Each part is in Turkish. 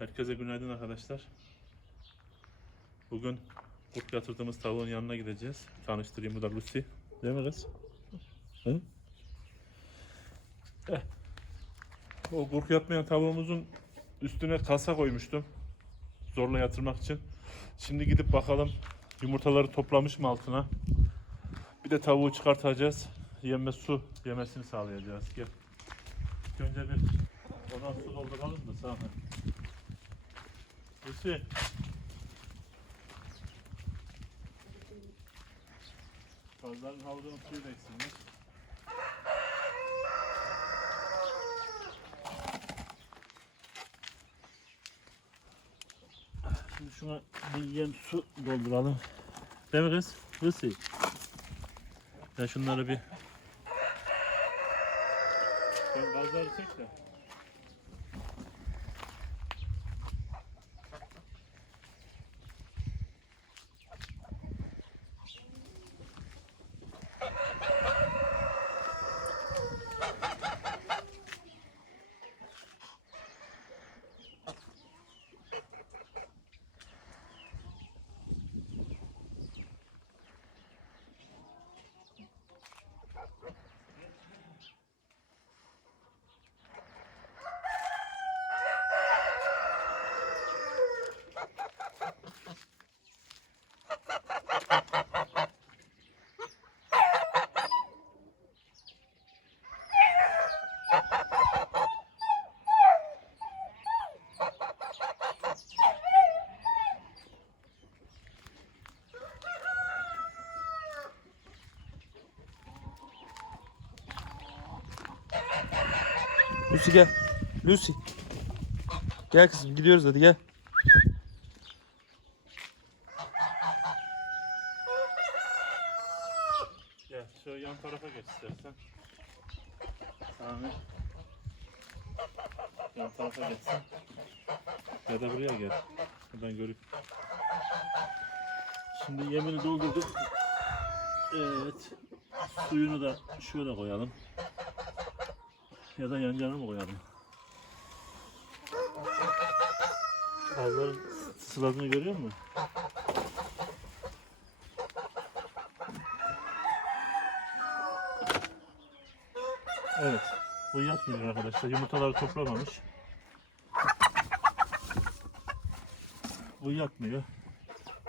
Herkese günaydın arkadaşlar. Bugün kurt yatırdığımız tavuğun yanına gideceğiz. Tanıştırayım bu da Lucy. Değil mi kız? Hı? Eh. O kurt yatmayan tavuğumuzun üstüne kasa koymuştum. Zorla yatırmak için. Şimdi gidip bakalım yumurtaları toplamış mı altına. Bir de tavuğu çıkartacağız. Yeme su yemesini sağlayacağız. Gel. Önce bir ona su dolduralım mı Sami? Lucy. Kazların havuzunun suyu da eksilmiş. Şimdi şuna bir yem su dolduralım. Değil mi kız? Lucy. Ya şunları bir... Sen gazları çek de. Lucy gel. Lucy. Gel kızım gidiyoruz hadi gel. Gel şu yan tarafa geç istersen. Sami. Yan tarafa geçsin. Ya da buraya gel. Buradan görüp. Şimdi yemini doldurduk. Evet. Suyunu da şöyle koyalım. Ya da yan yana mı koyalım? Ağzların sıladığını görüyor musun? Evet. Bu yatmıyor arkadaşlar. Yumurtaları toplamamış. Bu yatmıyor.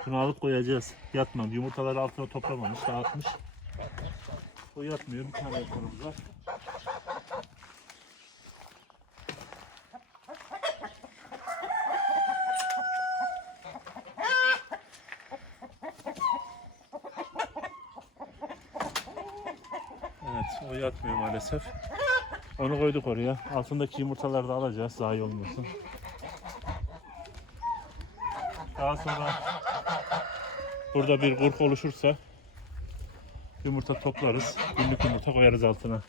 Bunu alıp koyacağız. Yatmam. Yumurtaları altına toplamamış. Dağıtmış. Bu yatmıyor. Bir tane yaprağımız var. Evet, o yatmıyor maalesef. Onu koyduk oraya. Altındaki yumurtaları da alacağız zayi olmasın. Daha sonra burada bir kurk oluşursa yumurta toplarız. Günlük yumurta koyarız altına.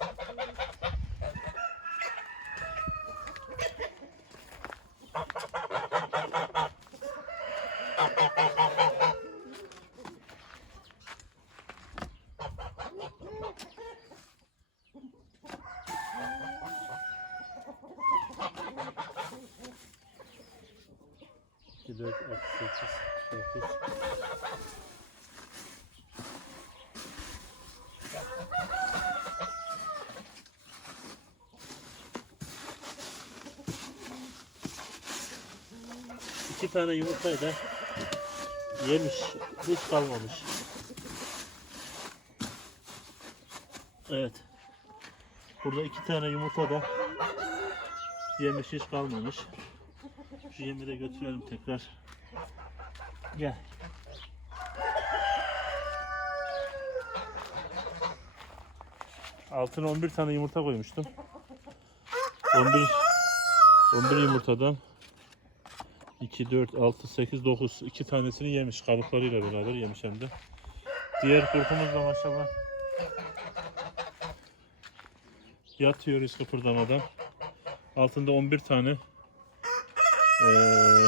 İki, dört, altı, sekiz, dokuz. İki tane yumurtayı da yemiş, hiç kalmamış. Evet. Burada iki tane yumurta da yemiş, hiç kalmamış. Şu yemi de götürelim tekrar. Gel. Altına 11 tane yumurta koymuştum. 11 11 yumurtadan 2 4 6 8 9 2 tanesini yemiş kabuklarıyla beraber yemiş hem de. Diğer kurtumuz da maşallah yatıyor hiç kıpırdamadan. Altında 11 tane ee,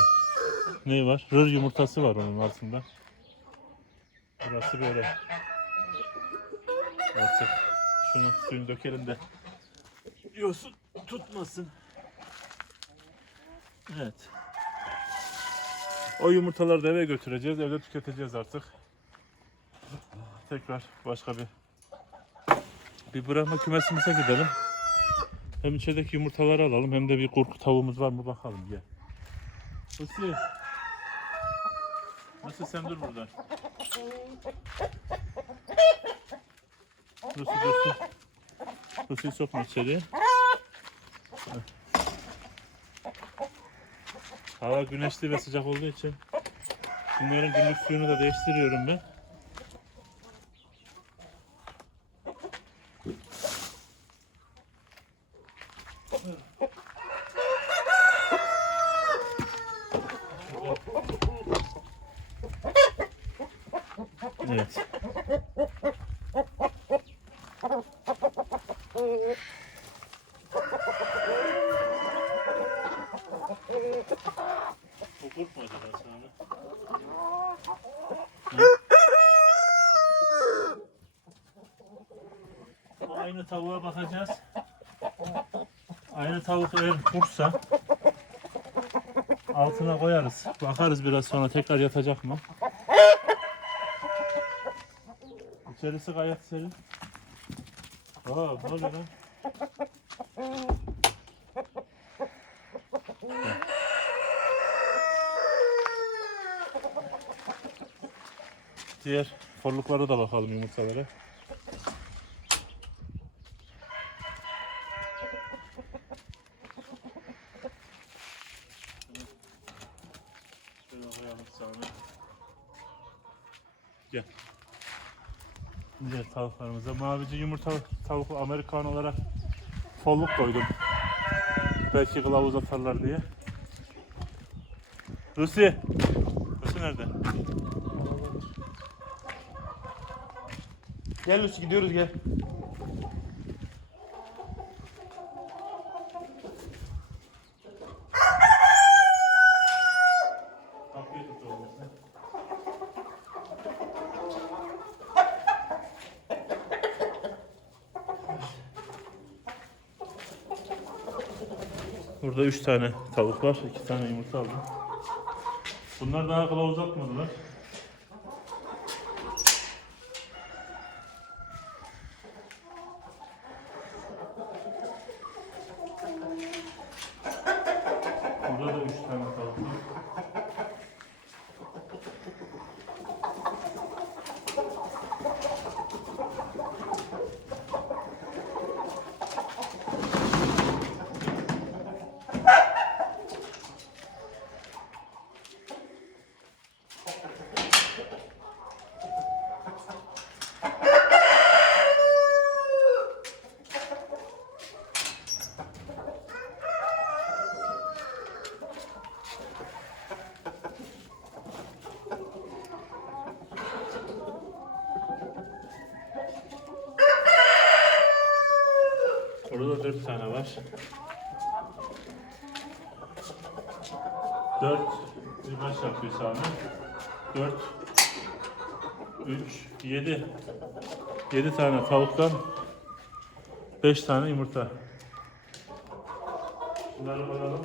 ne var? Rır yumurtası var onun altında. Burası böyle. Artık şunu suyunu dökelim de yosun tutmasın. Evet. O yumurtaları da eve götüreceğiz. Evde tüketeceğiz artık. Tekrar başka bir bir bırakma kümesimize gidelim. Hem içerideki yumurtaları alalım hem de bir kurku tavuğumuz var mı bakalım gel. Lucy. Nasıl sen dur burada. Lucy dursun. Lucy'yi sokma içeriye. Heh. Hava güneşli ve sıcak olduğu için bunların günlük suyunu da değiştiriyorum ben. Evet. O kurt mu acaba sana? Aynı tavuğa bakacağız. Aynı tavuk eğer kurtsa altına koyarız. Bakarız biraz sonra tekrar yatacak mı? İçerisi gayet serin. Aa, ne oluyor lan? Diğer forluklara da bakalım yumurtalara. Şöyle koyalım sana. Gel. Tavuklarımıza mavici yumurta tavuk Amerikan olarak folluk koydum. Belki kılavuz atarlar diye. Lucy. Lucy nerede? Gel Lucy gidiyoruz gel. Kapıyı tut oğlum sen. Burada üç tane tavuk var, iki tane yumurta aldım. Bunlar daha kılavuz atmadılar. Burada da üç tane tavuk var. Orada dört tane var. Dört, bir kaç yapıyor Sami? Dört, üç, yedi. Yedi tane tavuktan beş tane yumurta. Bunları bunlar.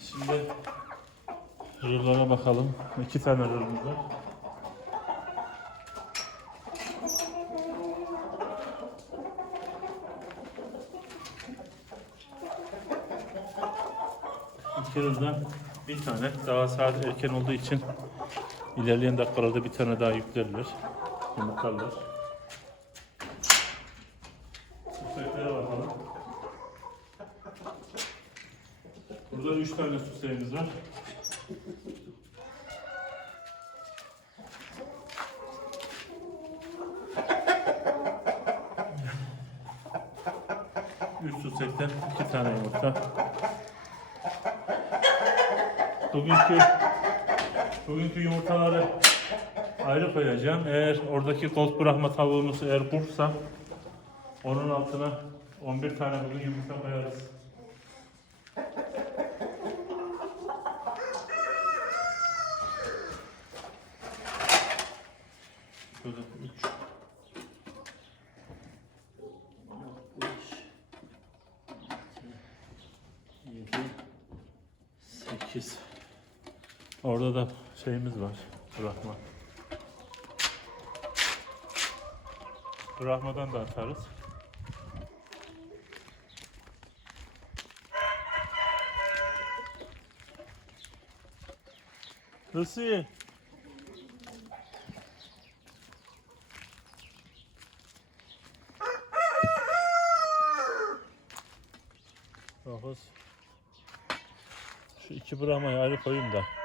Şimdi rırlara bakalım. İki tane rırımız var. Rırdan bir tane. Daha saat erken olduğu için ilerleyen dakikalarda bir tane daha yüklerler. Yumurtlarlar. Süseklere bakalım. Burada üç tane süslerimiz var. Üç süsekten iki tane yumurta. Bugünkü bugünkü yumurtaları ayrı koyacağım. Eğer oradaki kolt bırakma tavuğumuz eğer kursa onun altına 11 tane bugün yumurta koyarız. Şurada 3 Orada da şeyimiz var. Bırakma. Bırakmadan da atarız. Dokuz. Şu iki bırakmayı ayrı koyayım da.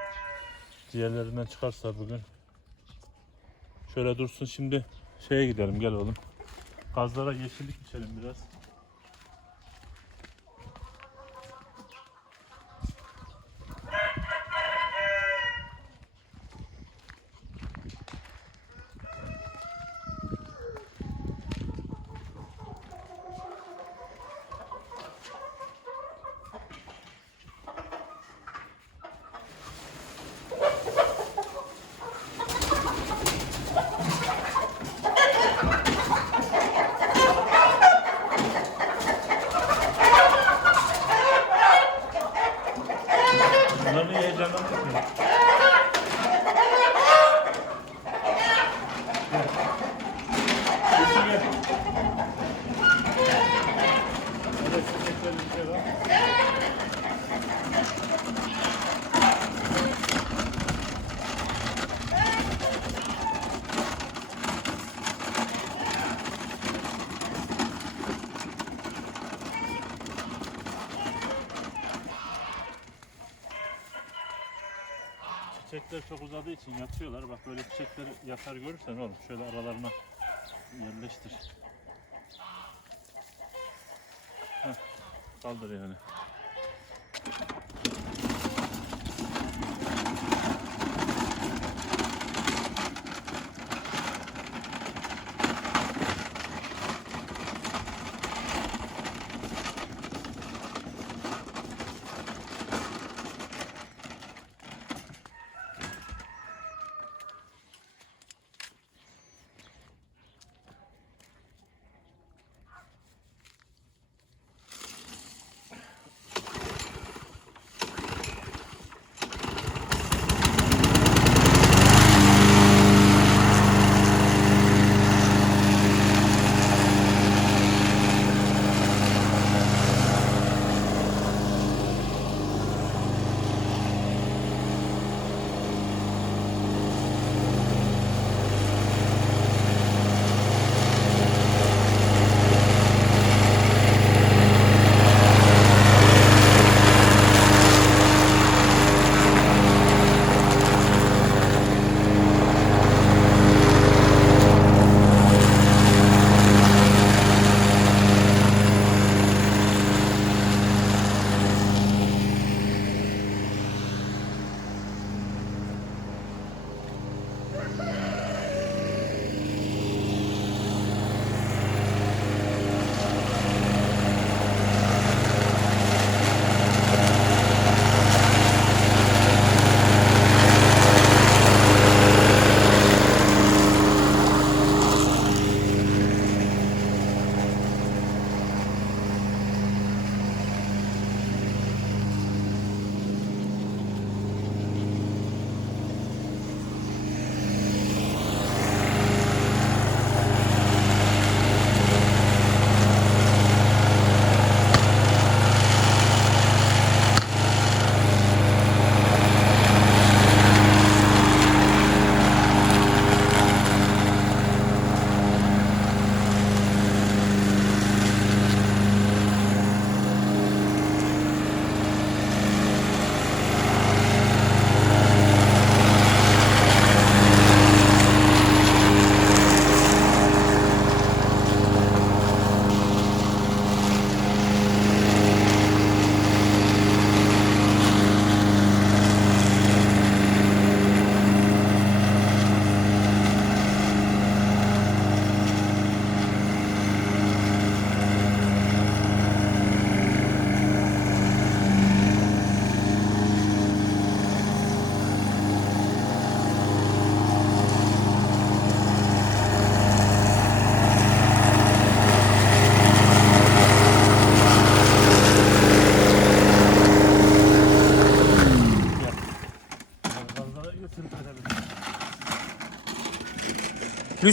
Diğerlerinden çıkarsa bugün. Şöyle dursun şimdi şeye gidelim gel oğlum. Gazlara yeşillik içelim biraz. Bunları niye heyecanlandırmıyor? Gel. Hadi çiçekler bir şey var. Çiçekler çok yatıyorlar. Bak böyle çiçekleri yatar görürsen oğlum şöyle aralarına yerleştir. Heh, kaldır yani.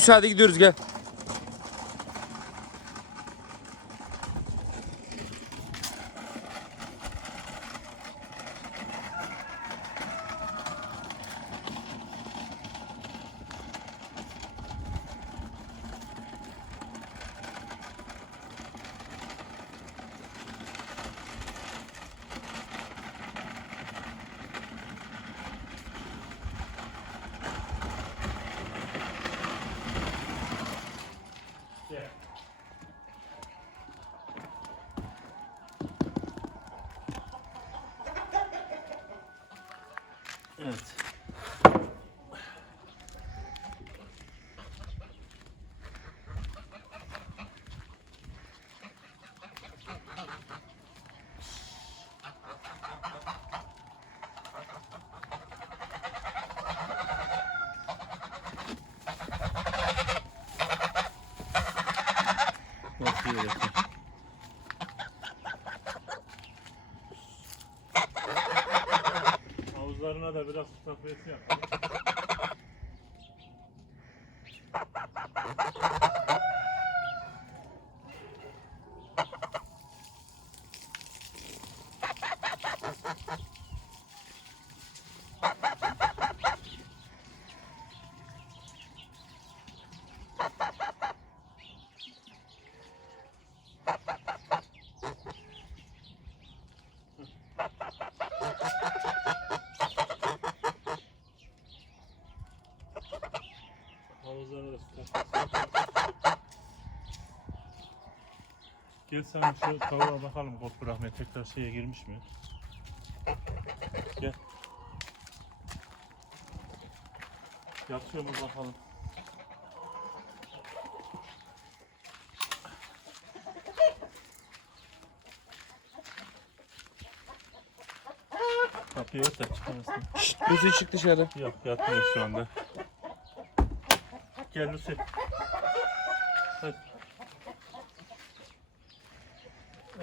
Hadi gidiyoruz gel. Evet. Nasıl yiyor? Havuzlarına da biraz su takviyesi yapalım. Havuzlara da su takviyesi yapalım. Gel sen şu tavuğa bakalım Korkut Rahmet tekrar şeye girmiş mi? Gel. Yatıyor mu bakalım. Kapıyı ört da çıkamasın. Şşt Lucy çık dışarı. Yok yatmıyor şu anda. Gel Lucy. Hadi.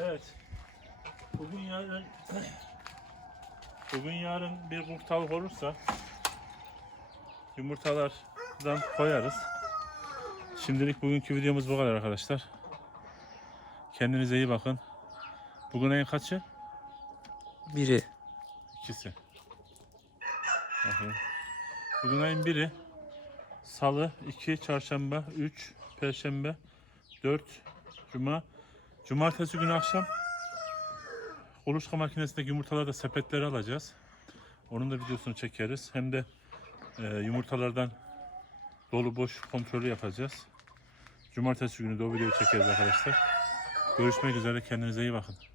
Evet. Bugün yarın Bugün yarın bir kurt tavuk olursa yumurtalardan koyarız. Şimdilik bugünkü videomuz bu kadar arkadaşlar. Kendinize iyi bakın. Bugün ayın kaçı? Biri. İkisi. Bakayım. Bugün ayın biri. Salı, 2, çarşamba, 3, perşembe, 4, cuma. Cumartesi günü akşam kuluçka makinesindeki yumurtaları da sepetleri alacağız. Onun da videosunu çekeriz. Hem de e, yumurtalardan dolu boş kontrolü yapacağız. Cumartesi günü de o videoyu çekeriz arkadaşlar. Görüşmek üzere. Kendinize iyi bakın.